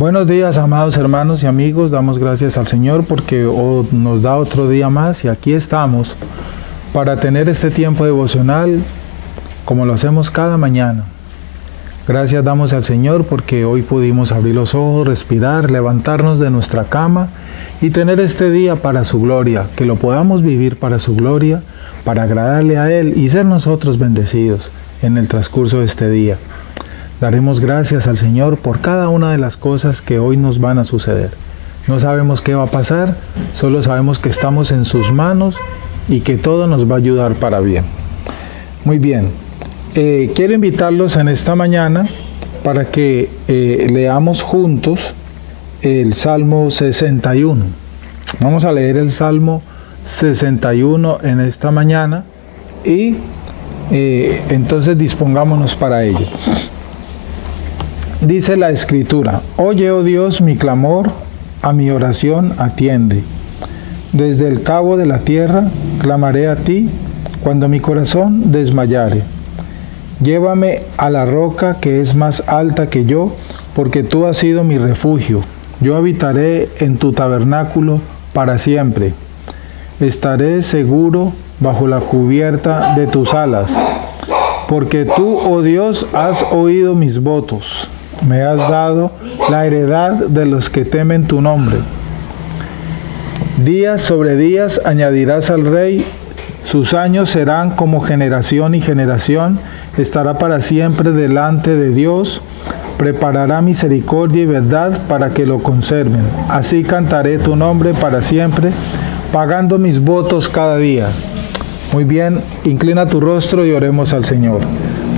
Buenos días, amados hermanos y amigos. Damos gracias al Señor porque nos da otro día más y aquí estamos para tener este tiempo devocional como lo hacemos cada mañana. Gracias damos al Señor porque hoy pudimos abrir los ojos, respirar, levantarnos de nuestra cama y tener este día para su gloria, que lo podamos vivir para su gloria, para agradarle a Él y ser nosotros bendecidos en el transcurso de este día. Daremos gracias al Señor por cada una de las cosas que hoy nos van a suceder. No sabemos qué va a pasar, solo sabemos que estamos en sus manos y que todo nos va a ayudar para bien. Muy bien, quiero invitarlos en esta mañana para que leamos juntos el Salmo 61. Vamos a leer el Salmo 61 en esta mañana y entonces dispongámonos para ello. Dice la Escritura: Oye, oh Dios, mi clamor, a mi oración atiende. Desde el cabo de la tierra clamaré a ti, cuando mi corazón desmayare. Llévame a la roca que es más alta que yo, porque tú has sido mi refugio. Yo habitaré en tu tabernáculo para siempre. Estaré seguro bajo la cubierta de tus alas, porque tú, oh Dios, has oído mis votos. Me has dado la heredad de los que temen tu nombre. Días sobre días añadirás al rey, sus años serán como generación y generación, estará para siempre delante de Dios, preparará misericordia y verdad para que lo conserven. Así cantaré tu nombre para siempre, pagando mis votos cada día. Muy bien, inclina tu rostro y oremos al Señor.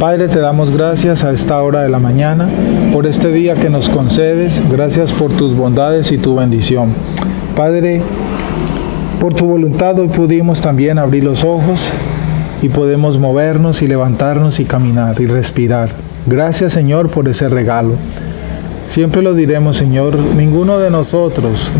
Padre, te damos gracias a esta hora de la mañana, por este día que nos concedes, gracias por tus bondades y tu bendición. Padre, por tu voluntad hoy pudimos también abrir los ojos y podemos movernos y levantarnos y caminar y respirar. Gracias, Señor, por ese regalo. Siempre lo diremos, Señor, ninguno de nosotros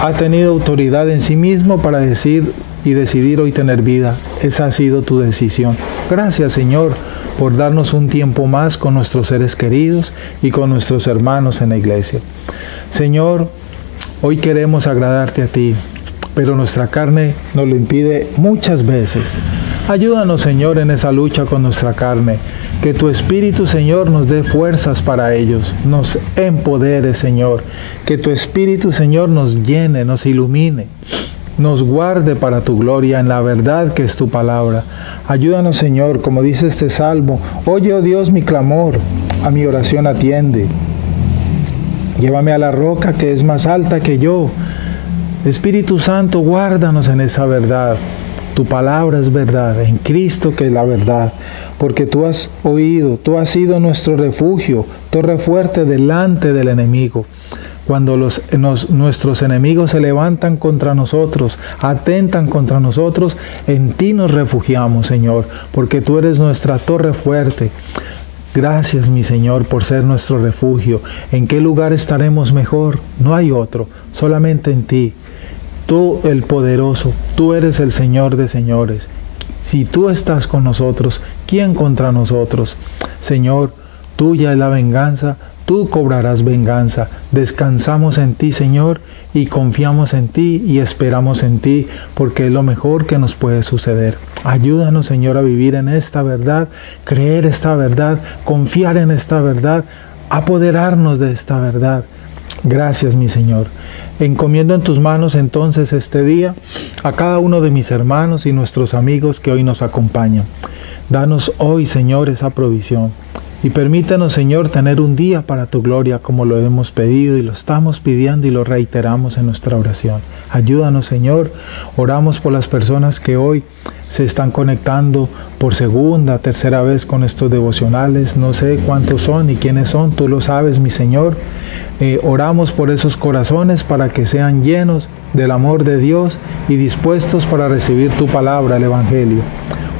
ha tenido autoridad en sí mismo para decir y decidir hoy tener vida. Esa ha sido tu decisión. Gracias, Señor, por darnos un tiempo más con nuestros seres queridos y con nuestros hermanos en la iglesia. Señor, hoy queremos agradarte a ti, pero nuestra carne nos lo impide muchas veces. Ayúdanos, Señor, en esa lucha con nuestra carne. Que tu Espíritu, Señor, nos dé fuerzas para ellos, nos empodere, Señor. Que tu Espíritu, Señor, nos llene, nos ilumine, nos guarde para tu gloria en la verdad que es tu palabra. Ayúdanos, Señor, como dice este salmo: Oye, oh Dios, mi clamor, a mi oración atiende. Llévame a la roca que es más alta que yo. Espíritu Santo, guárdanos en esa verdad. Tu palabra es verdad, en Cristo que es la verdad, porque tú has oído, tú has sido nuestro refugio, torre fuerte delante del enemigo. Cuando nuestros enemigos se levantan contra nosotros, atentan contra nosotros, en ti nos refugiamos, Señor, porque tú eres nuestra torre fuerte. Gracias, mi Señor, por ser nuestro refugio. ¿En qué lugar estaremos mejor? No hay otro, solamente en ti. Tú, el poderoso, tú eres el Señor de señores. Si tú estás con nosotros, ¿quién contra nosotros? Señor, tuya es la venganza, tú cobrarás venganza. Descansamos en ti, Señor, y confiamos en ti y esperamos en ti, porque es lo mejor que nos puede suceder. Ayúdanos, Señor, a vivir en esta verdad, creer esta verdad, confiar en esta verdad, apoderarnos de esta verdad. Gracias, mi Señor. Encomiendo en tus manos entonces este día a cada uno de mis hermanos y nuestros amigos que hoy nos acompañan. Danos hoy, Señor, esa provisión. Y permítanos, Señor, tener un día para tu gloria como lo hemos pedido y lo estamos pidiendo y lo reiteramos en nuestra oración. Ayúdanos, Señor. Oramos por las personas que hoy se están conectando por segunda, tercera vez con estos devocionales. No sé cuántos son y quiénes son, tú lo sabes, mi Señor. Oramos por esos corazones para que sean llenos del amor de Dios y dispuestos para recibir tu palabra, el Evangelio.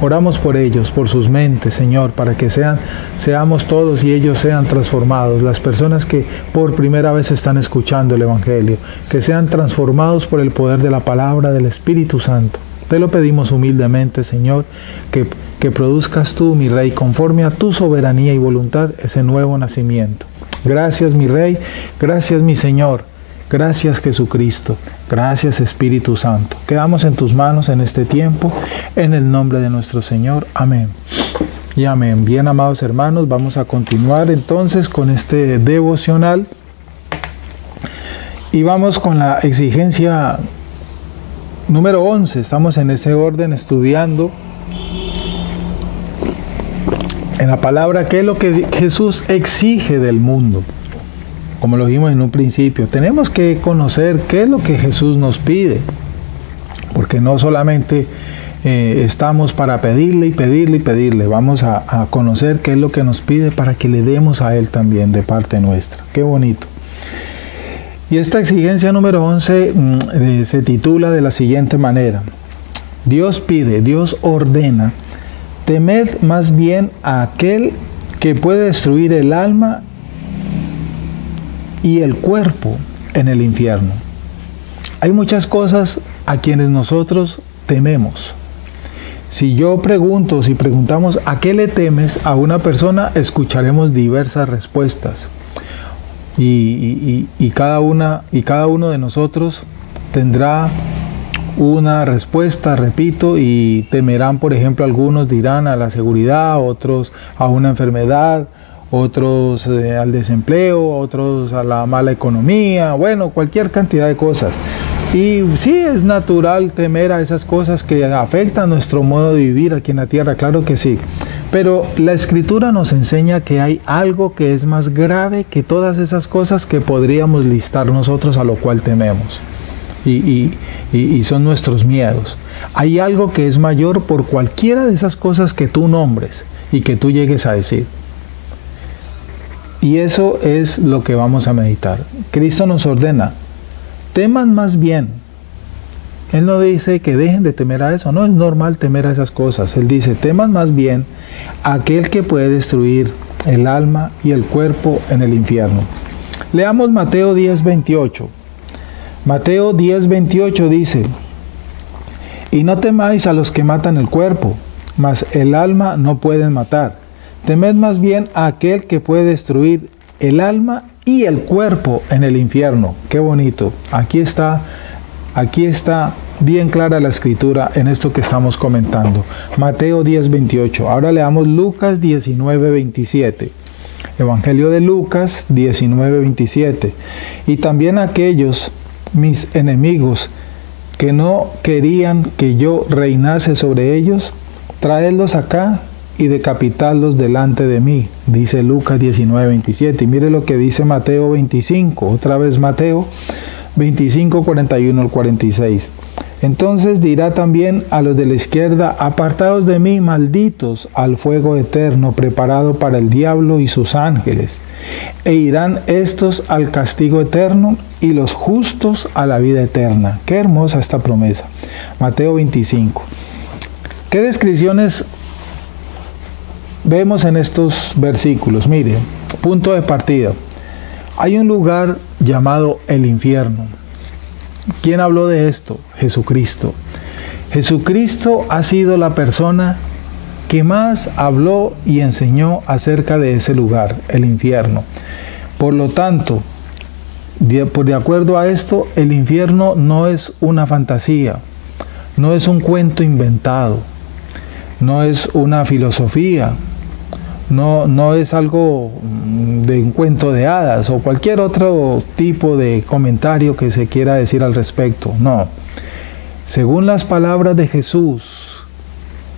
Oramos por ellos, por sus mentes, Señor, para que seamos todos y ellos sean transformados. Las personas que por primera vez están escuchando el Evangelio, que sean transformados por el poder de la palabra del Espíritu Santo. Te lo pedimos humildemente, Señor, que produzcas tú, mi Rey, conforme a tu soberanía y voluntad, ese nuevo nacimiento. Gracias, mi Rey, gracias, mi Señor, gracias, Jesucristo, gracias, Espíritu Santo. Quedamos en tus manos en este tiempo, en el nombre de nuestro Señor. Amén. Y amén. Bien, amados hermanos, vamos a continuar entonces con este devocional. Y vamos con la exigencia número 11. Estamos en ese orden estudiando en la palabra qué es lo que Jesús exige del mundo. Como lo dijimos en un principio, tenemos que conocer qué es lo que Jesús nos pide. Porque no solamente estamos para pedirle y pedirle y pedirle. Vamos a conocer qué es lo que nos pide para que le demos a Él también de parte nuestra. Qué bonito. Y esta exigencia número 11 se titula de la siguiente manera. Dios pide, Dios ordena, temed más bien a aquel que puede destruir el alma y el cuerpo en el infierno. Hay muchas cosas a quienes nosotros tememos. Si yo pregunto, si preguntamos ¿a qué le temes a una persona? Escucharemos diversas respuestas. Y cada uno de nosotros tendrá una respuesta, repito, y temerán, por ejemplo, algunos dirán a la seguridad, otros a una enfermedad, otros al desempleo, otros a la mala economía, bueno, cualquier cantidad de cosas. Y sí, es natural temer a esas cosas que afectan nuestro modo de vivir aquí en la tierra, claro que sí. Pero la Escritura nos enseña que hay algo que es más grave que todas esas cosas que podríamos listar nosotros a lo cual tememos. Y son nuestros miedos. Hay algo que es mayor por cualquiera de esas cosas que tú nombres y que tú llegues a decir. Y eso es lo que vamos a meditar. Cristo nos ordena, teman más bien. Él no dice que dejen de temer a eso, no es normal temer a esas cosas. Él dice, teman más bien a aquel que puede destruir el alma y el cuerpo en el infierno. Leamos Mateo 10:28. Mateo 10:28 dice, y no temáis a los que matan el cuerpo, mas el alma no pueden matar. Temed más bien a aquel que puede destruir el alma y el cuerpo en el infierno. Qué bonito. Aquí está bien clara la Escritura en esto que estamos comentando. Mateo 10:28. Ahora leamos Lucas 19:27. Evangelio de Lucas 19:27. Y también aquellos mis enemigos que no querían que yo reinase sobre ellos, traedlos acá y decapitadlos delante de mí, dice Lucas 19:27. Y mire lo que dice Mateo 25, otra vez Mateo 25, 41 al 46. Entonces dirá también a los de la izquierda, apartaos de mí, malditos, al fuego eterno, preparado para el diablo y sus ángeles. E irán estos al castigo eterno y los justos a la vida eterna. Qué hermosa esta promesa. Mateo 25. ¿Qué descripciones vemos en estos versículos? Mire, punto de partida. Hay un lugar llamado el infierno. ¿Quién habló de esto? Jesucristo. Jesucristo ha sido la persona que más habló y enseñó acerca de ese lugar, el infierno. Por lo tanto, de acuerdo a esto, el infierno no es una fantasía, no es un cuento inventado, no es una filosofía, no es algo de un cuento de hadas o cualquier otro tipo de comentario que se quiera decir al respecto. No. Según las palabras de Jesús,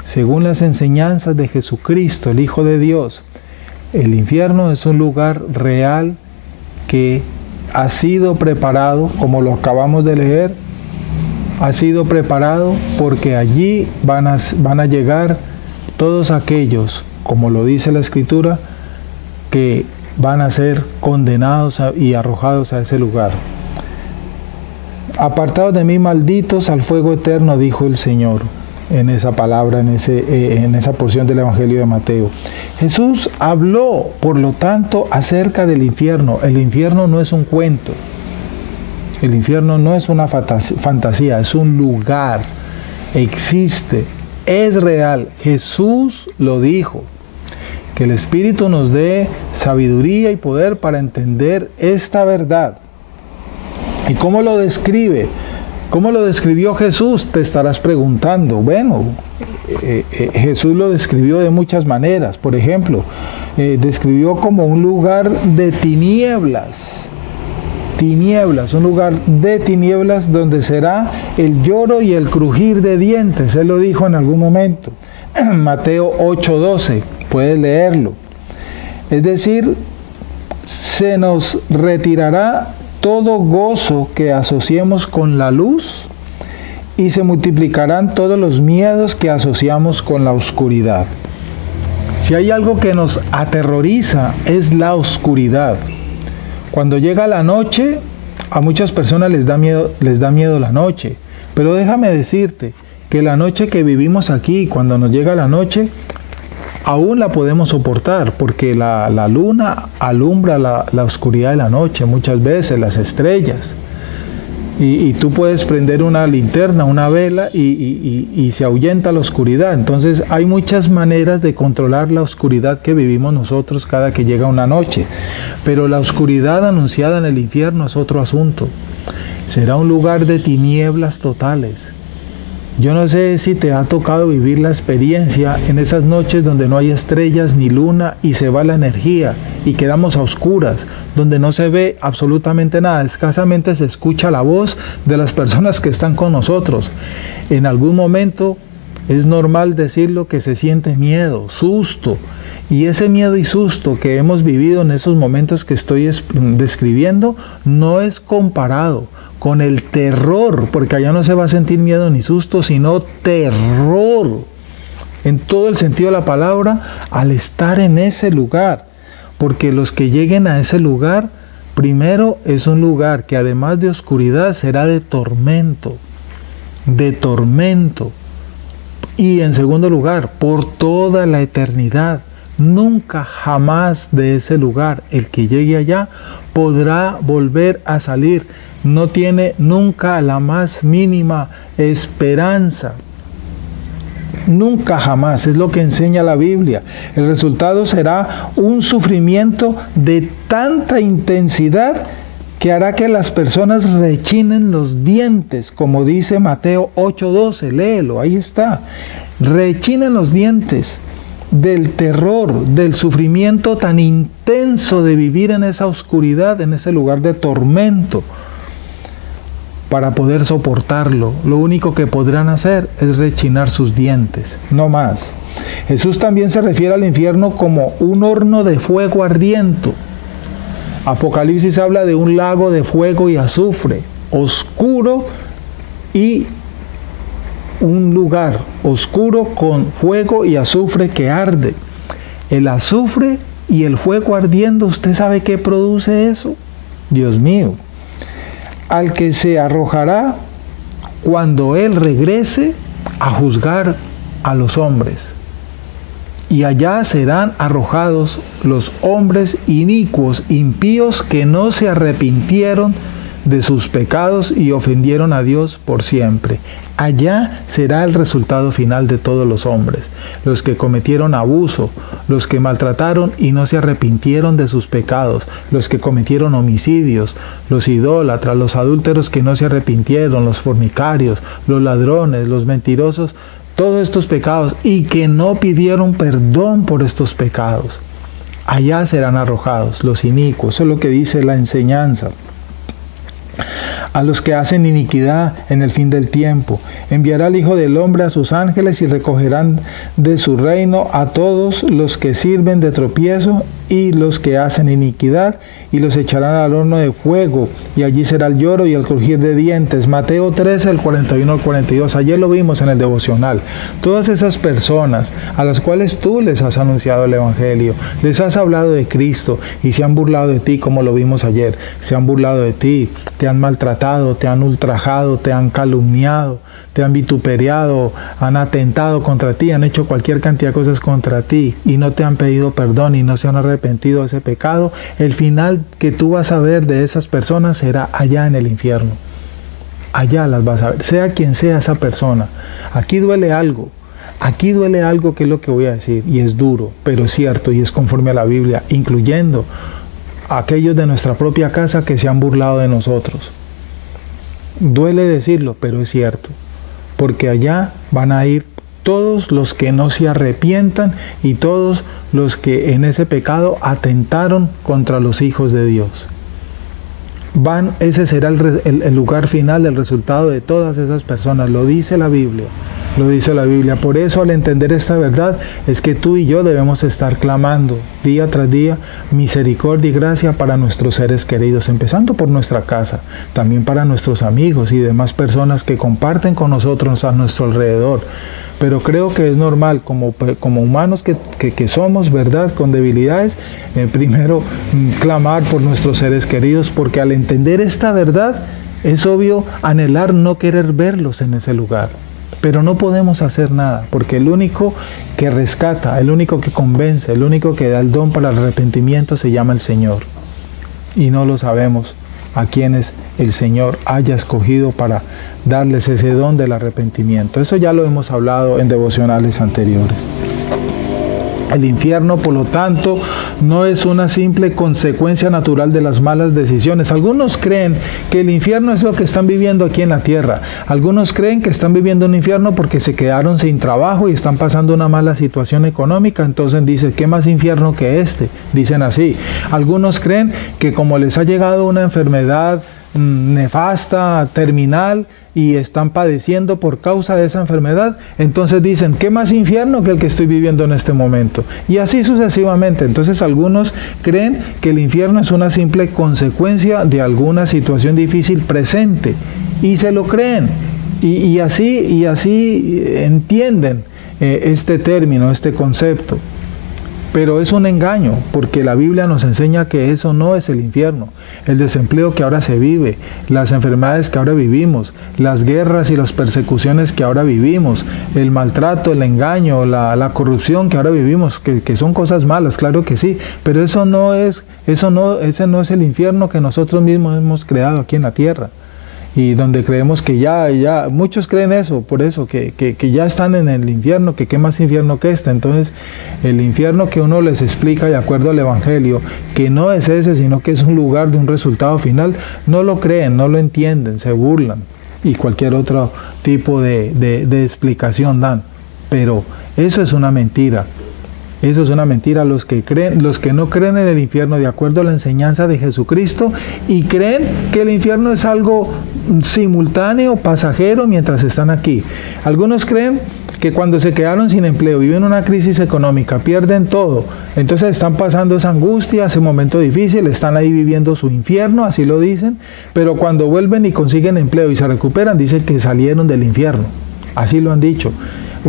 según las enseñanzas de Jesucristo, el Hijo de Dios, el infierno es un lugar real que ha sido preparado, como lo acabamos de leer, ha sido preparado porque allí van a llegar todos aquellos, como lo dice la Escritura, que van a ser condenados y arrojados a ese lugar. Apartados de mí, malditos, al fuego eterno, dijo el Señor en esa palabra, en esa porción del Evangelio de Mateo. Jesús habló, por lo tanto, acerca del infierno. El infierno no es un cuento. El infierno no es una fantasía, es un lugar. existe, es real. Jesús lo dijo. Que el Espíritu nos dé sabiduría y poder para entender esta verdad. ¿Y cómo lo describe? ¿Cómo lo describió Jesús? Te estarás preguntando. Bueno, Jesús lo describió de muchas maneras. Por ejemplo, describió como un lugar de tinieblas. Tinieblas, un lugar de tinieblas donde será el lloro y el crujir de dientes. Él lo dijo en algún momento. Mateo 8:12, puedes leerlo. Es decir, se nos retirará todo gozo que asociemos con la luz y se multiplicarán todos los miedos que asociamos con la oscuridad. Si hay algo que nos aterroriza es la oscuridad. Cuando llega la noche, a muchas personas les da miedo la noche, pero déjame decirte que la noche que vivimos aquí, cuando nos llega la noche, aún la podemos soportar, porque la luna alumbra la oscuridad de la noche, muchas veces las estrellas. Y tú puedes prender una linterna, una vela y se ahuyenta la oscuridad. Entonces hay muchas maneras de controlar la oscuridad que vivimos nosotros cada que llega una noche. Pero la oscuridad anunciada en el infierno es otro asunto. Será un lugar de tinieblas totales. Yo no sé si te ha tocado vivir la experiencia en esas noches donde no hay estrellas ni luna y se va la energía y quedamos a oscuras, donde no se ve absolutamente nada, escasamente se escucha la voz de las personas que están con nosotros. En algún momento es normal decirlo que se siente miedo, susto, y ese miedo y susto que hemos vivido en esos momentos que estoy describiendo no es comparado con el terror, porque allá no se va a sentir miedo ni susto, sino terror, en todo el sentido de la palabra, al estar en ese lugar. Porque los que lleguen a ese lugar, primero es un lugar que además de oscuridad será de tormento, y en segundo lugar, por toda la eternidad. Nunca jamás de ese lugar el que llegue allá podrá volver a salir. No tiene nunca la más mínima esperanza. Nunca jamás, es lo que enseña la Biblia. El resultado será un sufrimiento de tanta intensidad que hará que las personas rechinen los dientes, como dice Mateo 8:12, léelo, ahí está. Rechinen los dientes del terror, del sufrimiento tan intenso de vivir en esa oscuridad, en ese lugar de tormento. Para poder soportarlo, lo único que podrán hacer es rechinar sus dientes, no más. Jesús también se refiere al infierno como un horno de fuego ardiente. Apocalipsis habla de un lago de fuego y azufre, oscuro, y un lugar oscuro con fuego y azufre que arde. El azufre y el fuego ardiendo, ¿usted sabe qué produce eso? Dios mío. Al que se arrojará cuando Él regrese a juzgar a los hombres. Y allá serán arrojados los hombres inicuos, impíos, que no se arrepintieron de sus pecados y ofendieron a Dios por siempre. Allá será el resultado final de todos los hombres, los que cometieron abuso, los que maltrataron y no se arrepintieron de sus pecados, los que cometieron homicidios, los idólatras, los adúlteros que no se arrepintieron, los fornicarios, los ladrones, los mentirosos, todos estos pecados, y que no pidieron perdón por estos pecados. Allá serán arrojados los inicuos, eso es lo que dice la enseñanza. A los que hacen iniquidad en el fin del tiempo, enviará el Hijo del Hombre a sus ángeles y recogerán de su reino a todos los que sirven de tropiezo y los que hacen iniquidad, y los echarán al horno de fuego, y allí será el lloro y el crujir de dientes. Mateo 13, el 41 al 42. Ayer lo vimos en el devocional. Todas esas personas a las cuales tú les has anunciado el Evangelio, les has hablado de Cristo y se han burlado de ti, como lo vimos ayer. Se han burlado de ti, te han maltratado, te han ultrajado, te han calumniado, te han vituperiado, han atentado contra ti, han hecho cualquier cantidad de cosas contra ti y no te han pedido perdón y no se han arrepentido de ese pecado. El final que tú vas a ver de esas personas será allá en el infierno. allá las vas a ver, sea quien sea esa persona. Aquí duele algo que es lo que voy a decir, y es duro, pero es cierto y es conforme a la Biblia, incluyendo a aquellos de nuestra propia casa que se han burlado de nosotros. Duele decirlo, pero es cierto, porque allá van a ir todos los que no se arrepientan y todos los que en ese pecado atentaron contra los hijos de Dios. Ese será el lugar final, el resultado de todas esas personas, lo dice la Biblia. Lo dice la Biblia. Por eso, al entender esta verdad, es que tú y yo debemos estar clamando día tras día misericordia y gracia para nuestros seres queridos, empezando por nuestra casa, también para nuestros amigos y demás personas que comparten con nosotros a nuestro alrededor. Pero creo que es normal, como humanos que somos, ¿verdad?, con debilidades, primero clamar por nuestros seres queridos, porque al entender esta verdad, es obvio anhelar no querer verlos en ese lugar. Pero no podemos hacer nada, porque el único que rescata, el único que convence, el único que da el don para el arrepentimiento se llama el Señor. Y no lo sabemos a quienes el Señor haya escogido para darles ese don del arrepentimiento. Eso ya lo hemos hablado en devocionales anteriores. El infierno, por lo tanto, no es una simple consecuencia natural de las malas decisiones. Algunos creen que el infierno es lo que están viviendo aquí en la tierra. Algunos creen que están viviendo un infierno porque se quedaron sin trabajo y están pasando una mala situación económica. Entonces dicen, ¿qué más infierno que este? Dicen así. Algunos creen que como les ha llegado una enfermedad nefasta, terminal, y están padeciendo por causa de esa enfermedad, entonces dicen, ¿qué más infierno que el que estoy viviendo en este momento? Y así sucesivamente. Entonces algunos creen que el infierno es una simple consecuencia de alguna situación difícil presente, y se lo creen, y así entienden este término, este concepto. Pero es un engaño, porque la Biblia nos enseña que eso no es el infierno. El desempleo que ahora se vive, las enfermedades que ahora vivimos, las guerras y las persecuciones que ahora vivimos, el maltrato, el engaño, la corrupción que ahora vivimos, que son cosas malas, claro que sí, pero ese no es el infierno que nosotros mismos hemos creado aquí en la tierra. Y donde creemos que ya, muchos creen eso, por eso, que ya están en el infierno, que qué más infierno que este. Entonces, el infierno que uno les explica de acuerdo al Evangelio, que no es ese, sino que es un lugar de un resultado final, no lo creen, no lo entienden, se burlan, y cualquier otro tipo de explicación dan. Pero eso es una mentira. Eso es una mentira. Los que no creen en el infierno de acuerdo a la enseñanza de Jesucristo y creen que el infierno es algo simultáneo, pasajero, mientras están aquí. Algunos creen que cuando se quedaron sin empleo, viven una crisis económica, pierden todo, entonces están pasando esa angustia, ese momento difícil, están ahí viviendo su infierno, así lo dicen, pero cuando vuelven y consiguen empleo y se recuperan, dicen que salieron del infierno. Así lo han dicho.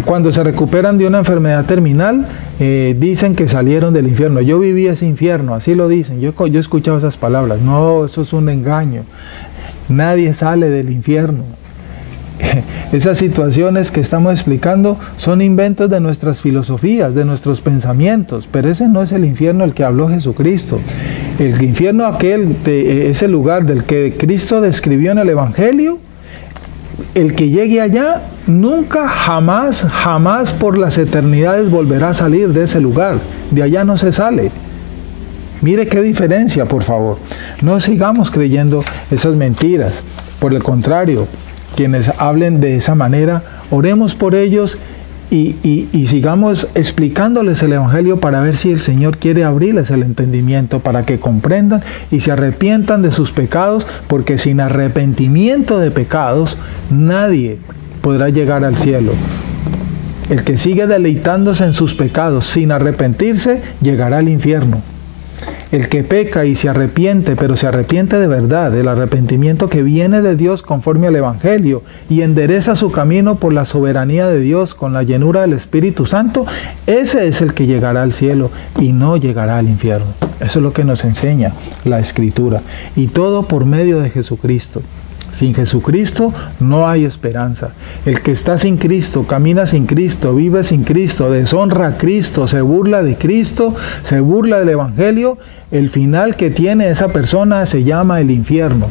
Cuando se recuperan de una enfermedad terminal, dicen que salieron del infierno. Yo viví ese infierno, así lo dicen. Yo he escuchado esas palabras. No, eso es un engaño. Nadie sale del infierno. Esas situaciones que estamos explicando son inventos de nuestras filosofías, de nuestros pensamientos, pero ese no es el infierno del que habló Jesucristo. El infierno ese lugar del que Cristo describió en el Evangelio, el que llegue allá nunca, jamás por las eternidades volverá a salir de ese lugar. De allá no se sale. Mire qué diferencia, por favor. No sigamos creyendo esas mentiras. Por el contrario, quienes hablen de esa manera, oremos por ellos y sigamos explicándoles el Evangelio para ver si el Señor quiere abrirles el entendimiento para que comprendan y se arrepientan de sus pecados, porque sin arrepentimiento de pecados nadie podrá llegar al cielo. El que sigue deleitándose en sus pecados sin arrepentirse llegará al infierno. El que peca y se arrepiente, pero se arrepiente de verdad, el arrepentimiento que viene de Dios conforme al Evangelio, y endereza su camino por la soberanía de Dios con la llenura del Espíritu Santo, ese es el que llegará al cielo y no llegará al infierno. Eso es lo que nos enseña la Escritura. Y todo por medio de Jesucristo. Sin Jesucristo no hay esperanza. El que está sin Cristo, camina sin Cristo, vive sin Cristo, deshonra a Cristo, se burla de Cristo, se burla del Evangelio, el final que tiene esa persona se llama el infierno.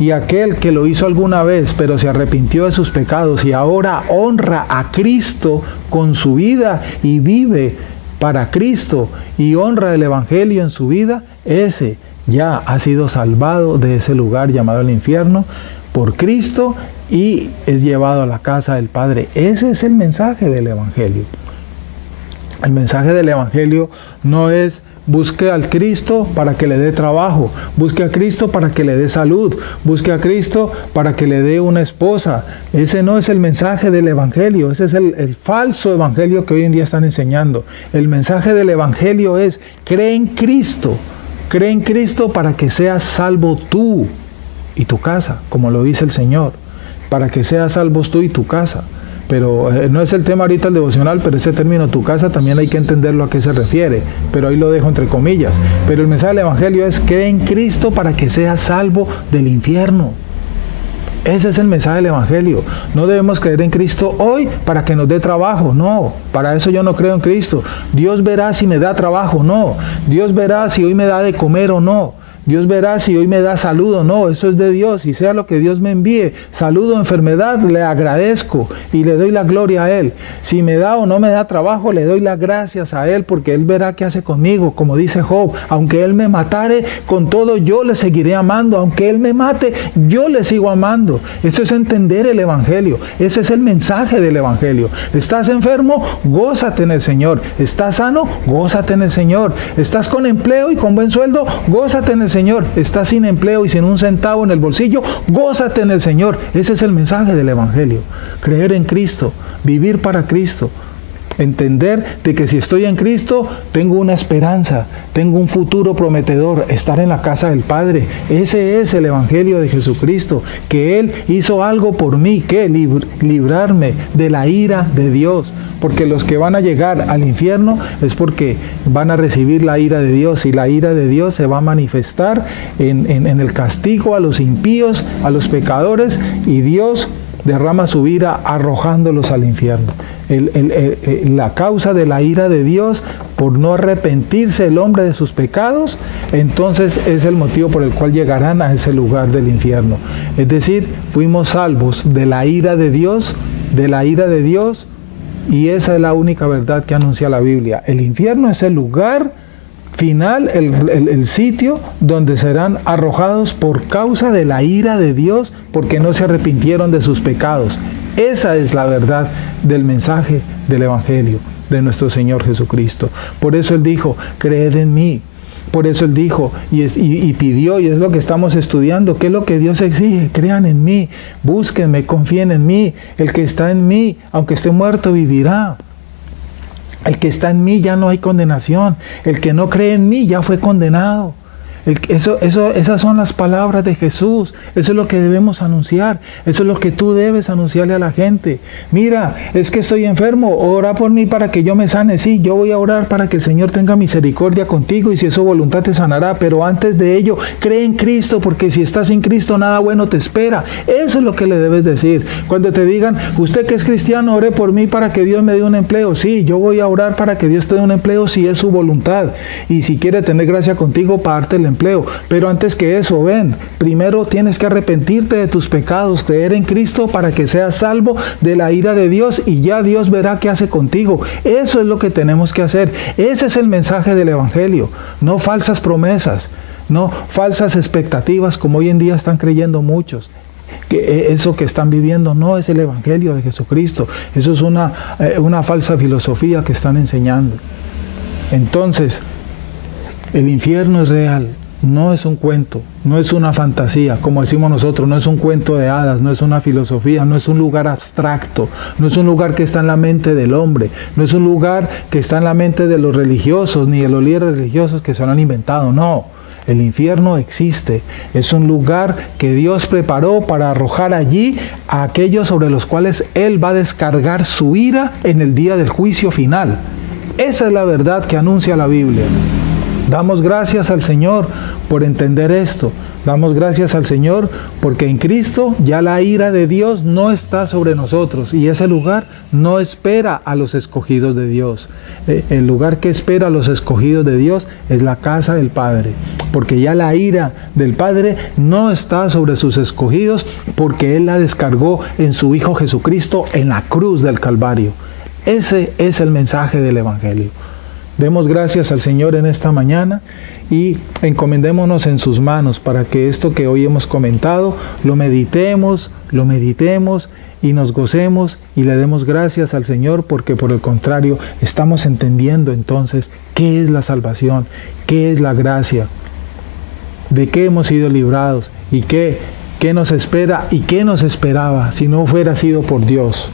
Y aquel que lo hizo alguna vez, pero se arrepintió de sus pecados y ahora honra a Cristo con su vida y vive para Cristo y honra el Evangelio en su vida, ese ya ha sido salvado de ese lugar llamado el infierno por Cristo y es llevado a la casa del Padre. Ese es el mensaje del Evangelio. El mensaje del Evangelio no es busque al Cristo para que le dé trabajo, busque a Cristo para que le dé salud, busque a Cristo para que le dé una esposa. Ese no es el mensaje del Evangelio, ese es el falso Evangelio que hoy en día están enseñando. El mensaje del Evangelio es cree en Cristo para que seas salvo tú y tu casa, como lo dice el Señor, para que seas salvos tú y tu casa. Pero no es el tema ahorita el devocional, pero ese término tu casa también hay que entenderlo a qué se refiere, pero ahí lo dejo entre comillas. Pero el mensaje del Evangelio es cree en Cristo para que seas salvo del infierno. Ese es el mensaje del Evangelio. No debemos creer en Cristo hoy para que nos dé trabajo, no, para eso yo no creo en Cristo. Dios verá si me da trabajo, no. Dios verá si hoy me da de comer o no. Dios verá si hoy me da salud o no, eso es de Dios, y sea lo que Dios me envíe, salud o enfermedad, le agradezco y le doy la gloria a Él. Si me da o no me da trabajo, le doy las gracias a Él, porque Él verá qué hace conmigo, como dice Job, aunque Él me matare, con todo yo le seguiré amando, aunque Él me mate, yo le sigo amando. Eso es entender el Evangelio, ese es el mensaje del Evangelio. ¿Estás enfermo? Gózate en el Señor. ¿Estás sano? Gózate en el Señor. ¿Estás con empleo y con buen sueldo? Gózate en el Señor. ¿Estás sin empleo y sin un centavo en el bolsillo? Gózate en el Señor. Ese es el mensaje del Evangelio. Creer en Cristo, vivir para Cristo. Entender de que si estoy en Cristo, tengo una esperanza, tengo un futuro prometedor, estar en la casa del Padre. Ese es el Evangelio de Jesucristo, que Él hizo algo por mí, que librarme de la ira de Dios. Porque los que van a llegar al infierno es porque van a recibir la ira de Dios, y la ira de Dios se va a manifestar en el castigo a los impíos, a los pecadores, y Dios derrama su ira arrojándolos al infierno. La causa de la ira de Dios por no arrepentirse el hombre de sus pecados, entonces es el motivo por el cual llegarán a ese lugar del infierno. Es decir, fuimos salvos de la ira de Dios, y esa es la única verdad que anuncia la Biblia. El infierno es el lugar final, el sitio donde serán arrojados por causa de la ira de Dios, porque no se arrepintieron de sus pecados. Esa es la verdad del mensaje del Evangelio de nuestro Señor Jesucristo. Por eso Él dijo, creed en mí. Por eso Él dijo y pidió, y es lo que estamos estudiando, ¿qué es lo que Dios exige? Crean en mí, búsquenme, confíen en mí. El que está en mí, aunque esté muerto, vivirá. El que está en mí ya no hay condenación. El que no cree en mí ya fue condenado. Esas son las palabras de Jesús. Eso es lo que debemos anunciar. Eso es lo que tú debes anunciarle a la gente. Mira, es que estoy enfermo, ora por mí para que yo me sane. Sí, yo voy a orar para que el Señor tenga misericordia contigo, y si es su voluntad te sanará. Pero antes de ello, cree en Cristo, porque si estás sin Cristo, nada bueno te espera. Eso es lo que le debes decir. Cuando te digan, usted que es cristiano, ore por mí para que Dios me dé un empleo. Sí, yo voy a orar para que Dios te dé un empleo si es su voluntad. Y si quiere tener gracia contigo, para darte el empleo. Pero antes que eso, primero tienes que arrepentirte de tus pecados, creer en Cristo para que seas salvo de la ira de Dios, y ya Dios verá qué hace contigo. Eso es lo que tenemos que hacer. Ese es el mensaje del Evangelio. No falsas promesas, no falsas expectativas como hoy en día están creyendo muchos. Que eso que están viviendo no es el Evangelio de Jesucristo. Eso es una falsa filosofía que están enseñando. Entonces, el infierno es real. No es un cuento, no es una fantasía, como decimos nosotros, no es un cuento de hadas, no es una filosofía, no es un lugar abstracto, no es un lugar que está en la mente del hombre, no es un lugar que está en la mente de los religiosos, ni de los líderes religiosos que se lo han inventado, no. El infierno existe, es un lugar que Dios preparó para arrojar allí a aquellos sobre los cuales Él va a descargar su ira en el día del juicio final. Esa es la verdad que anuncia la Biblia. Damos gracias al Señor por entender esto, Damos gracias al Señor porque en Cristo ya la ira de Dios no está sobre nosotros y ese lugar no espera a los escogidos de Dios. El lugar que espera a los escogidos de Dios es la casa del Padre, porque ya la ira del Padre no está sobre sus escogidos porque Él la descargó en su Hijo Jesucristo en la cruz del Calvario. Ese es el mensaje del Evangelio. Demos gracias al Señor en esta mañana y encomendémonos en sus manos para que esto que hoy hemos comentado lo meditemos y nos gocemos y le demos gracias al Señor porque por el contrario estamos entendiendo entonces qué es la salvación, qué es la gracia, de qué hemos sido librados y qué nos espera y qué nos esperaba si no fuera sido por Dios.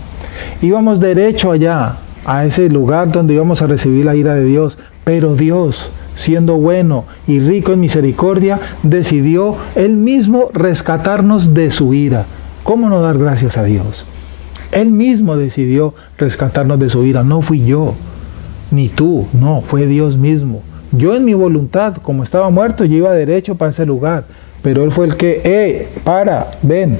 Íbamos derecho allá, a ese lugar donde íbamos a recibir la ira de Dios, pero Dios, siendo bueno y rico en misericordia, decidió Él mismo rescatarnos de su ira. ¿Cómo no dar gracias a Dios? Él mismo decidió rescatarnos de su ira, no fui yo, ni tú, no, fue Dios mismo. Yo en mi voluntad, como estaba muerto, yo iba derecho para ese lugar, pero Él fue el que, ven,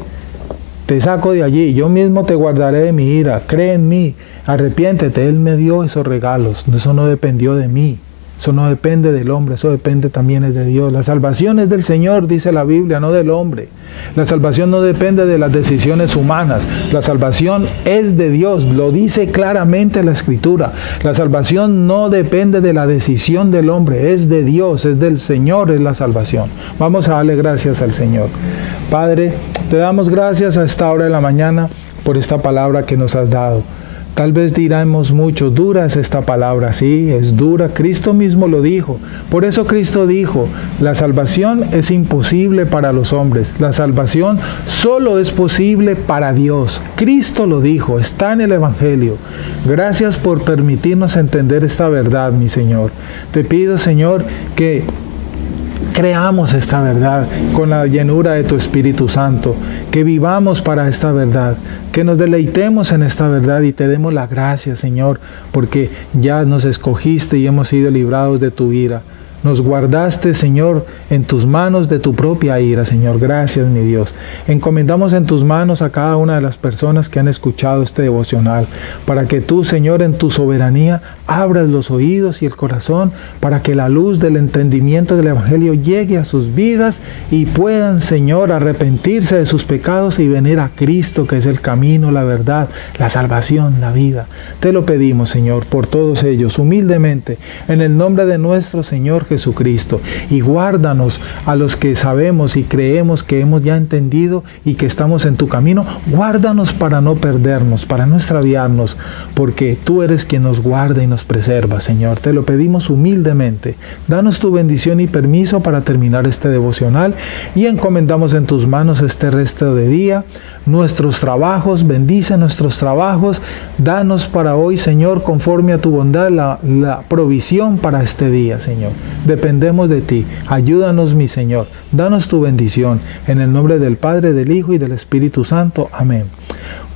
te saco de allí, yo mismo te guardaré de mi ira, cree en mí, arrepiéntete. Él me dio esos regalos, eso no dependió de mí, eso no depende del hombre, eso depende también es de Dios. La salvación es del Señor, dice la Biblia, no del hombre. La salvación no depende de las decisiones humanas, la salvación es de Dios, lo dice claramente la Escritura. La salvación no depende de la decisión del hombre, es de Dios, es del Señor, es la salvación. Vamos a darle gracias al Señor. Padre, te damos gracias a esta hora de la mañana por esta palabra que nos has dado. Tal vez diremos mucho, dura es esta palabra, sí, es dura, Cristo mismo lo dijo. Por eso Cristo dijo, la salvación es imposible para los hombres, la salvación solo es posible para Dios. Cristo lo dijo, está en el Evangelio. Gracias por permitirnos entender esta verdad, mi Señor. Te pido, Señor, que creamos esta verdad con la llenura de tu Espíritu Santo, que vivamos para esta verdad, que nos deleitemos en esta verdad y te demos la gracia, Señor, porque ya nos escogiste y hemos sido librados de tu ira. Nos guardaste, Señor, en tus manos de tu propia ira, Señor. Gracias, mi Dios. Encomendamos en tus manos a cada una de las personas que han escuchado este devocional, para que tú, Señor, en tu soberanía, abras los oídos y el corazón, para que la luz del entendimiento del Evangelio llegue a sus vidas y puedan, Señor, arrepentirse de sus pecados y venir a Cristo, que es el camino, la verdad, la salvación, la vida. Te lo pedimos, Señor, por todos ellos, humildemente, en el nombre de nuestro Señor Jesucristo, y guárdanos a los que sabemos y creemos que hemos ya entendido y que estamos en tu camino. Guárdanos para no perdernos, para no extraviarnos, porque tú eres quien nos guarda y nos preserva, Señor. Te lo pedimos humildemente. Danos tu bendición y permiso para terminar este devocional y encomendamos en tus manos este resto de día, nuestros trabajos, bendice nuestros trabajos, danos para hoy, Señor, conforme a tu bondad, la provisión para este día, Señor. Dependemos de ti, ayúdanos, mi Señor, danos tu bendición, en el nombre del Padre, del Hijo y del Espíritu Santo. Amén.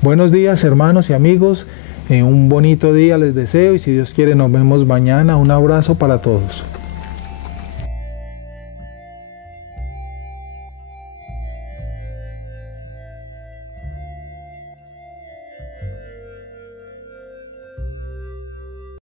Buenos días, hermanos y amigos, un bonito día les deseo y si Dios quiere nos vemos mañana. Un abrazo para todos.